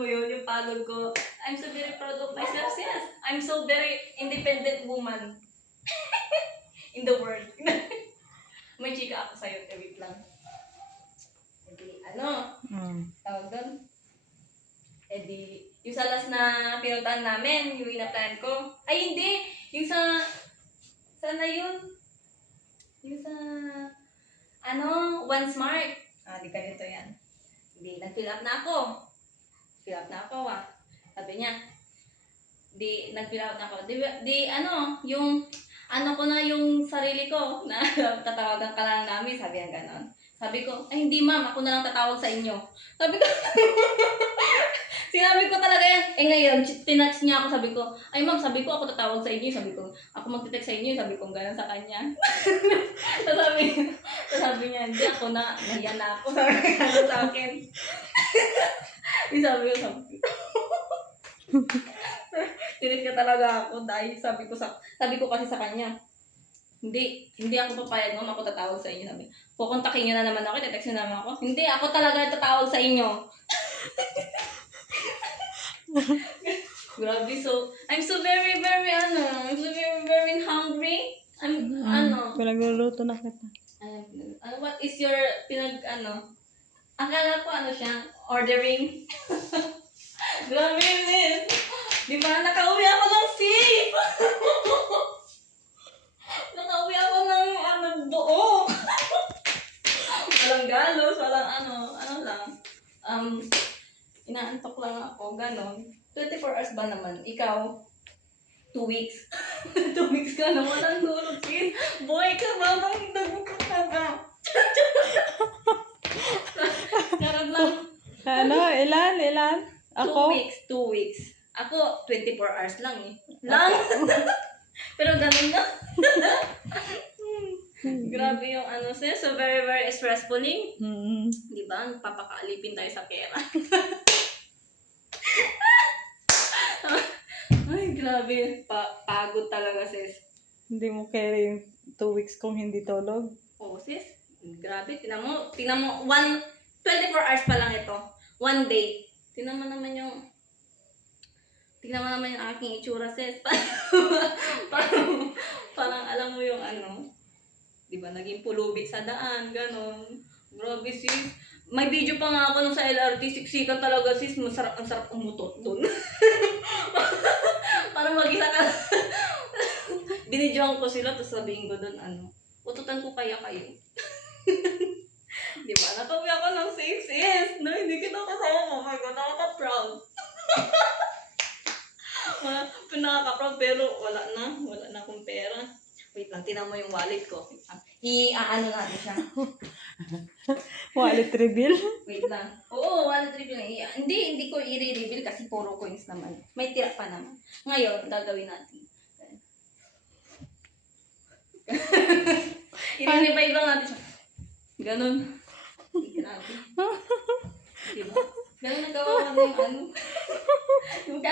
mo yun, yung pagod ko. I'm so very proud of myself, yes. I'm so very independent woman. In the world. May chika ako sa'yo, wait lang. Edi, tawag doon? Edi, yung sa last na pinuntahan namin, yung ina-plan ko. Ay, hindi! Yung sana yun? Yung sa, One Smart. Di ganito yan. Hindi, nag-fill up na ako. Sabi niya, nag-fill up na ako. Yung, ko na yung sarili ko, na tatawagan ka lang namin, sabi niya ganon. Sabi ko, ay hindi ma'am, ako na lang tatawag sa inyo. Sabi ko, sinabi ko talaga yan. Ngayon, tinax niya ako, sabi ko, ay ma'am, sabi ko, ako tatawag sa inyo. Sabi ko, ako magte-text sa inyo, sabi ko, gano'n sa kanya. sabi niya, hindi ako na, nahiya na ako. Sabi ko, sa akin. sabi ko, tinis ka talaga ako dahil sabi ko kasi sa kanya, hindi ako papayag ma'am, ako tatawag sa inyo. Sabi, kukontakin niyo na naman ako, text na naman ako. Hindi, ako talaga tatawag sa inyo. Grabe, I'm so very, very, very hungry. Pinagluluto na kita. What is your, akala ko siya, ordering. Grabe, miss. Di ba, nakauwi ako ng safe. Nakauwi ako ng buo. Walang galos, walang lang. Inaantok lang ako, ganon. 24 hours ba naman? Ikaw, 2 weeks. 2 weeks ka na walang tulog, sis. Boy ka ba? Nagdago ka ba? Charot lang. Ilan? Ako? 2 weeks. Ako, 24 hours lang eh. Lang! Pero ganun na. Grabe yung sis. So, very, very stressful eh. Di ba? Papakaalipin tayo sa pera. Ay, grabe. Pagod talaga, sis. Hindi mo carry yung 2 weeks kung hindi tulog? Oo, sis. Grabe. Tingnan mo, 24 hours pa lang ito. 1 day. Tingnan mo naman yung aking itsura, sis. Parang alam mo yung di ba, naging pulubi sa daan, ganon. Grabe, sis. May video pa nga ako nung sa LRT, siksikan talaga, sis. Ang sarap umutot dun. Parang mag-isa ka. Binidyohan ko sila, tapos sabihin ko dun, ututan ko kaya kayo. Di ba? Nakauwi ako ng safe, sis. No, hindi kita kasama. Oh my God, nakaka-proud. Pinaka-proud, pero wala na akong pera. Wait lang, tinan mo yung wallet ko. Natin siya. Wallet reveal? Wait lang. Oo, wallet reveal. Hindi ko i-reveal kasi puro coins naman. May tira pa naman. Ngayon, gagawin natin. I-revive lang natin siya. Ganon. Grabe. Diba? Ganon nagawa natin yung yung